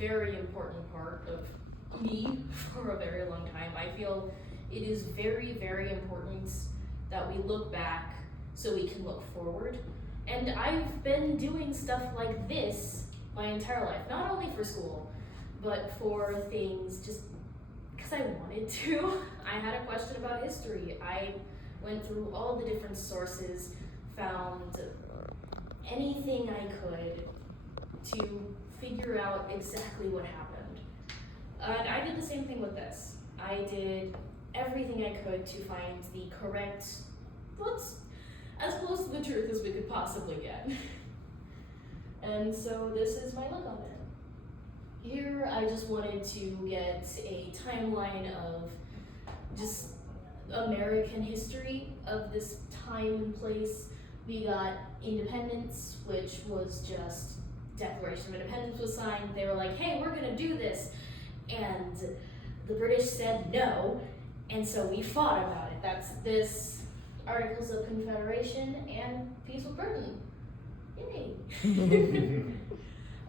very important part of me for a very long time. I feel it is very, very important that we look back so we can look forward. And I've been doing stuff like this my entire life, not only for school, but for things just because I wanted to. I had a question about history. I went through all the different sources, found anything I could to figure out exactly what happened. And I did the same thing with this. I did everything I could to find the correct, as close to the truth as we could possibly get. And so this is my look on it. Here I just wanted to get a timeline of just American history of this time and place. We got independence, which was just Declaration of Independence was signed. They were like, hey, we're gonna do this. And the British said no, and so we fought about it. That's this Articles of Confederation and Peace with Britain. Yay!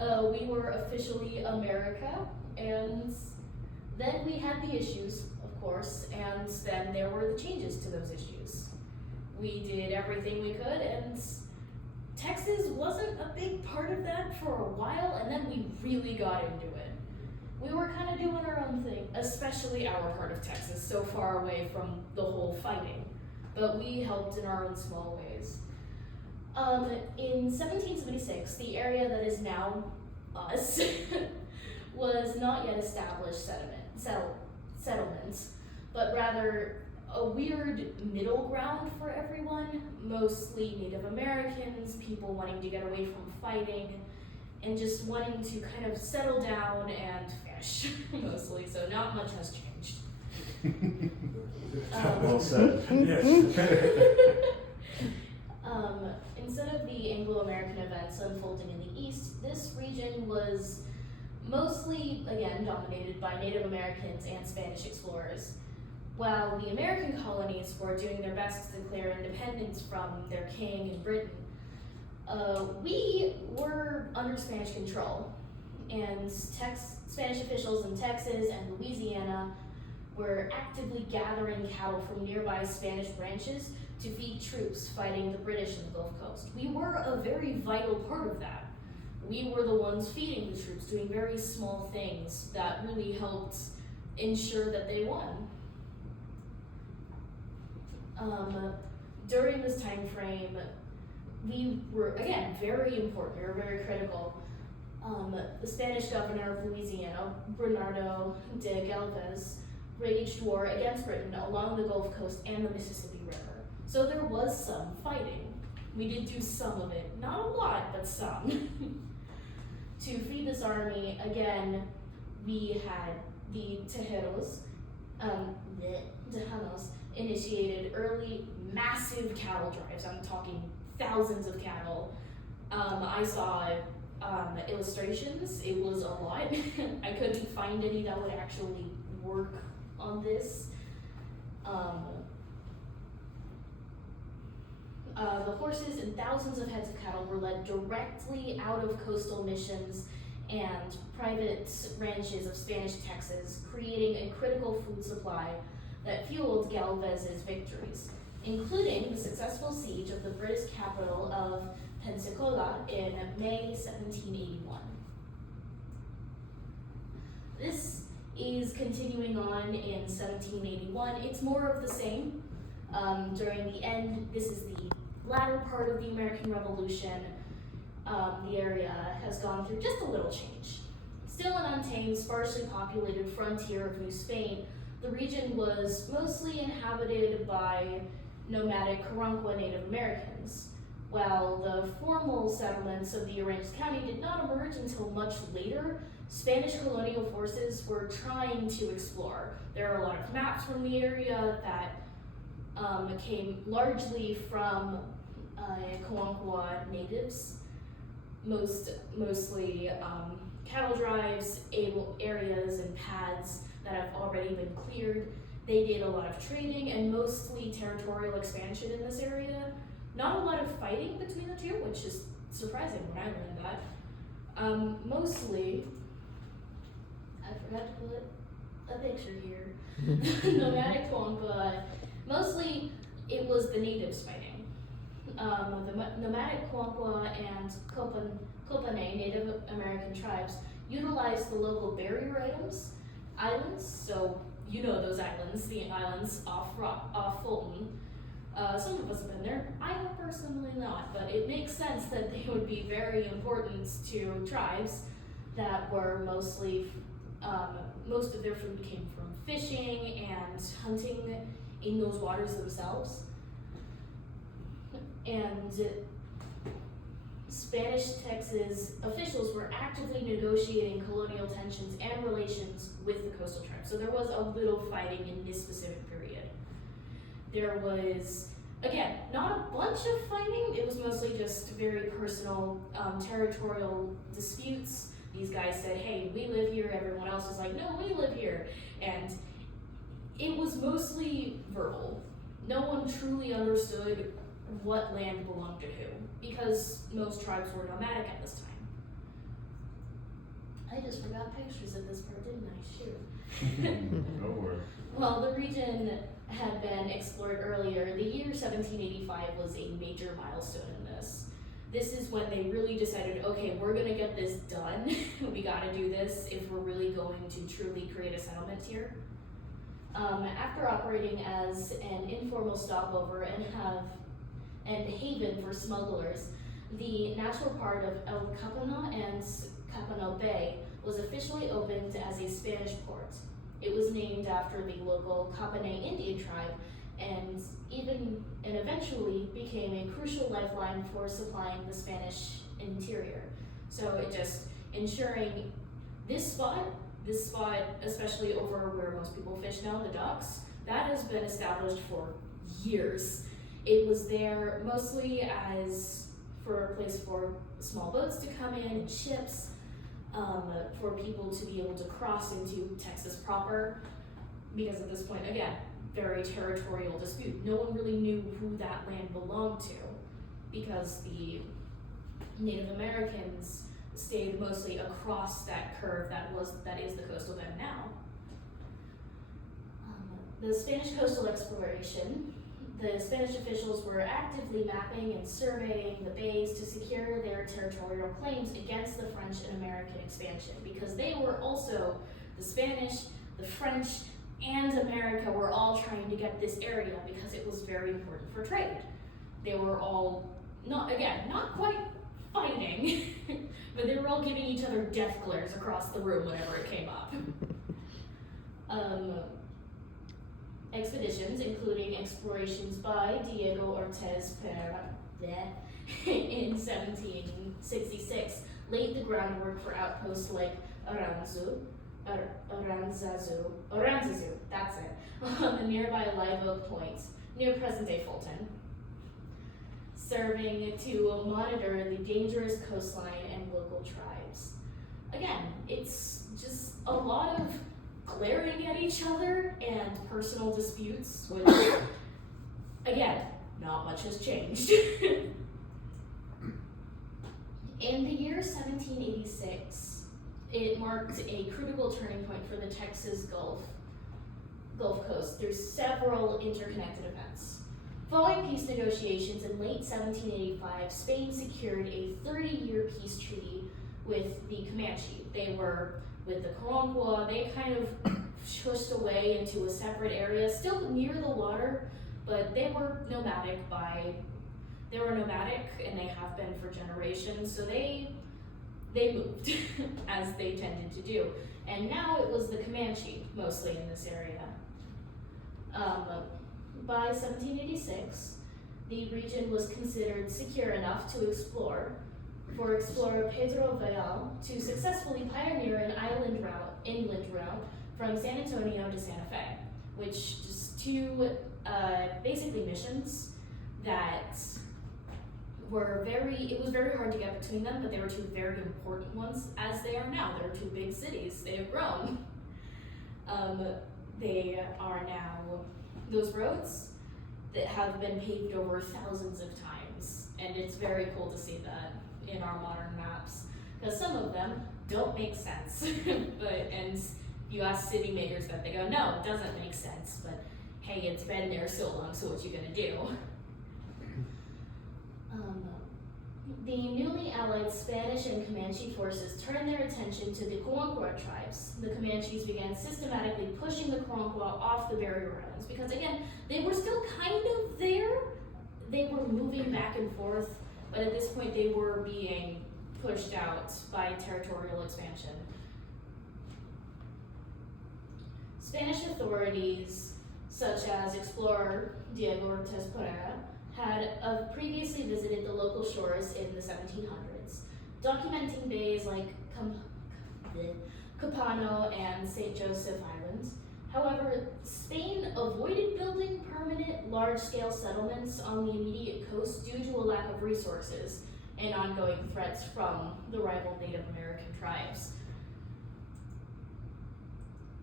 We were officially America, and then we had the issues, of course, and then there were the changes to those issues. We did everything we could, and Texas wasn't a big part of that for a while, and then we really got into it. We were kind of doing our own thing, especially our part of Texas, so far away from the whole fighting, but we helped in our own small ways. In 1776, the area that is now us was not yet established settlements, but rather a weird middle ground for everyone, mostly Native Americans, people wanting to get away from fighting, and just wanting to kind of settle down and fish, mostly, so not much has changed. Well said. Yes. Instead of the Anglo-American events unfolding in the East, this region was mostly, again, dominated by Native Americans and Spanish explorers. While the American colonies were doing their best to declare independence from their king in Britain, we were under Spanish control, and Spanish officials in Texas and Louisiana were actively gathering cattle from nearby Spanish ranches to feed troops fighting the British in the Gulf Coast. We were a very vital part of that. We were the ones feeding the troops, doing very small things that really helped ensure that they won. During this time frame, we were, again, very important. We were very critical. The Spanish governor of Louisiana, Bernardo de Galvez, waged war against Britain along the Gulf Coast and the Mississippi River. So there was some fighting. We did do some of it. Not a lot, but some. To feed this army, again, we had the Tejeros, initiated early massive cattle drives. I'm talking thousands of cattle. I saw illustrations. It was a lot. I couldn't find any that would actually work on this. The horses and thousands of heads of cattle were led directly out of coastal missions and private ranches of Spanish Texas, creating a critical food supply that fueled Galvez's victories, including the successful siege of the British capital of Pensacola in May 1781. This is continuing on in 1781. It's more of the same. During the end, this is the latter part of the American Revolution. The area has gone through just a little change. Still an untamed, sparsely populated frontier of New Spain, the region was mostly inhabited by nomadic Caranqua Native Americans, while the formal settlements of the Aransas County did not emerge until much later. Spanish colonial forces were trying to explore. There are a lot of maps from the area that came largely from Caranqua natives, mostly cattle drives, areas and paths that have already been cleared. They did a lot of trading and mostly territorial expansion in this area. Not a lot of fighting between the two, which is surprising when I learned that. Mostly, forgot to put a picture here. Nomadic Quanqua, mostly it was the natives fighting. The nomadic Quanqua and Kopane Native American tribes utilized the local barrier islands, so you know those islands, the islands off Fulton. Some of us have been there. I have personally not, but it makes sense that they would be very important to tribes that were mostly, most of their food came from fishing and hunting in those waters themselves. And Spanish Texas officials were actively negotiating colonial tensions and relations with the coastal tribes. So there was a little fighting in this specific period. There was, again, not a bunch of fighting. It was mostly just very personal, territorial disputes. These guys said, hey, we live here. Everyone else is like, no, we live here. And it was mostly verbal. No one truly understood what land belonged to who, because most tribes were nomadic at this time. I just forgot pictures of this part, didn't I? Shoot. Don't worry. Well, the region had been explored earlier. The year 1785 was a major milestone in this. This is when they really decided, okay, we're gonna get this done. We gotta do this if we're really going to truly create a settlement here. After operating as an informal stopover and haven for smugglers, the natural part of El Capona and Capano Bay was officially opened as a Spanish port. It was named after the local Capone Indian tribe and eventually became a crucial lifeline for supplying the Spanish interior. So it just ensuring this spot, especially over where most people fish now, the docks, that has been established for years. It was there mostly as for a place for small boats to come in, ships, for people to be able to cross into Texas proper, because at this point, again, very territorial dispute. No one really knew who that land belonged to, because the Native Americans stayed mostly across that curve that is the coastal bend now. The Spanish coastal exploration, the Spanish officials were actively mapping and surveying the bays to secure their territorial claims against the French and American expansion, because they were also, the Spanish, the French, and America were all trying to get this area because it was very important for trade. They were all, not quite fighting, but they were all giving each other death glares across the room whenever it came up. Expeditions, including explorations by Diego Ortiz Pera in 1766, laid the groundwork for outposts like Aransas, that's it, on the nearby Live Oak Point, near present-day Fulton, serving to monitor the dangerous coastline and local tribes. Again, it's just a lot of glaring at each other and personal disputes, which, again, not much has changed. In the year 1786, it marked a critical turning point for the Texas Gulf Coast through several interconnected events. Following peace negotiations in late 1785, Spain secured a 30-year peace treaty with the Comanche. They were with the Quanqua, they kind of pushed away into a separate area, still near the water, but they were nomadic and they have been for generations, so they moved as they tended to do. And now it was the Comanche mostly in this area. By 1786, the region was considered secure enough to explore for explorer Pedro Valle to successfully pioneer an inland route from San Antonio to Santa Fe, which just two basically missions that it was very hard to get between them, but they were two very important ones, as they are now. They're two big cities, they have grown. They are now those roads that have been paved over thousands of times, and it's very cool to see that in our modern maps, because some of them don't make sense, and you ask city makers that, they go, no, it doesn't make sense, but hey, it's been there so long, so what you gonna do? The newly allied Spanish and Comanche forces turned their attention to the Kawankwa tribes. The Comanches began systematically pushing the Kawankwa off the barrier islands because, again, they were still kind of there. They were moving back and forth, but at this point they were being pushed out by territorial expansion. Spanish authorities, such as explorer Diego Ortiz Pereira, had previously visited the local shores in the 1700s, documenting bays like Capano and St. Joseph Islands. However, Spain avoided building permanent large-scale settlements on the immediate coast due to a lack of resources and ongoing threats from the rival Native American tribes.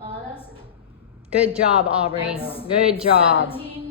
That's it. Good job, Aubree. That's Good job. 17